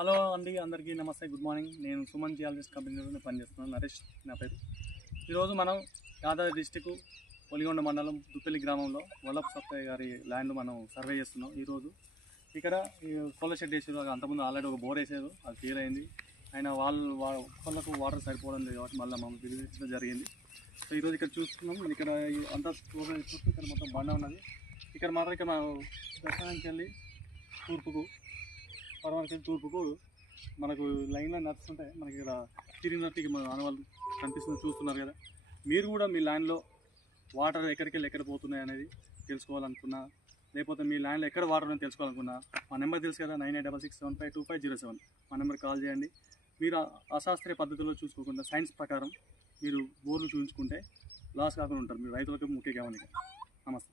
Hello అండి, అందరికీ నమస్తే, గుడ్ మార్నింగ్. నేను సుమన్ జియాలజిస్ట్ కంపెనీలో పనిచేస్తున్నాను. నరేష్ నా పేరు. ఈరోజు మనం యాదాద్రి డిస్టిక్ ఒలిగొండ మండలం దుప్పెల్లి గ్రామంలో వల్లభ సత్తయ్య గారి ల్యాండ్ మనం సర్వే చేస్తున్నాం. ఈరోజు ఇక్కడ సోలార్ షెడ్ వేసారు. అంతకుముందు ఆల్రెడీ ఒక బోర్ వేసారు, అది క్లియర్ అయింది. ఆయన వాళ్ళకు వాటర్ సరిపోవడం లేదు కాబట్టి మళ్ళీ మనం పిలిపించడం జరిగింది. సో ఈరోజు ఇక్కడ చూస్తున్నాం. ఇక్కడ అంతా చూస్తూ ఇక్కడ మొత్తం బండ ఉన్నది. ఇక్కడ మాత్రం ఇక్కడ మనం దర్శనానికి వెళ్ళి తూర్పుకు మనకు లైన్లో నడుస్తుంటే మనకి ఇక్కడ తిరిగినట్టుగా మన ఆనవాళ్ళు కనిపిస్తుంది, చూస్తున్నారు కదా. మీరు కూడా మీ ల్యాండ్లో వాటర్ ఎక్కడికి వెళ్ళి ఎక్కడ పోతున్నాయి అనేది తెలుసుకోవాలనుకున్నా, లేకపోతే మీ ల్యాండ్లో ఎక్కడ వాటర్ ఉందని తెలుసుకోవాలనుకున్నా, మా నెంబర్ తెలుసు కదా, 9866752507. మా నెంబర్ కాల్ చేయండి. మీరు అశాస్త్రీయ పద్ధతిలో చూసుకోకుండా సైన్స్ ప్రకారం మీరు బోర్లు చూపించుకుంటే లాస్ కాకుండా ఉంటారు. మీరు రైతులకు ముఖ్య గమనిక. నమస్తే.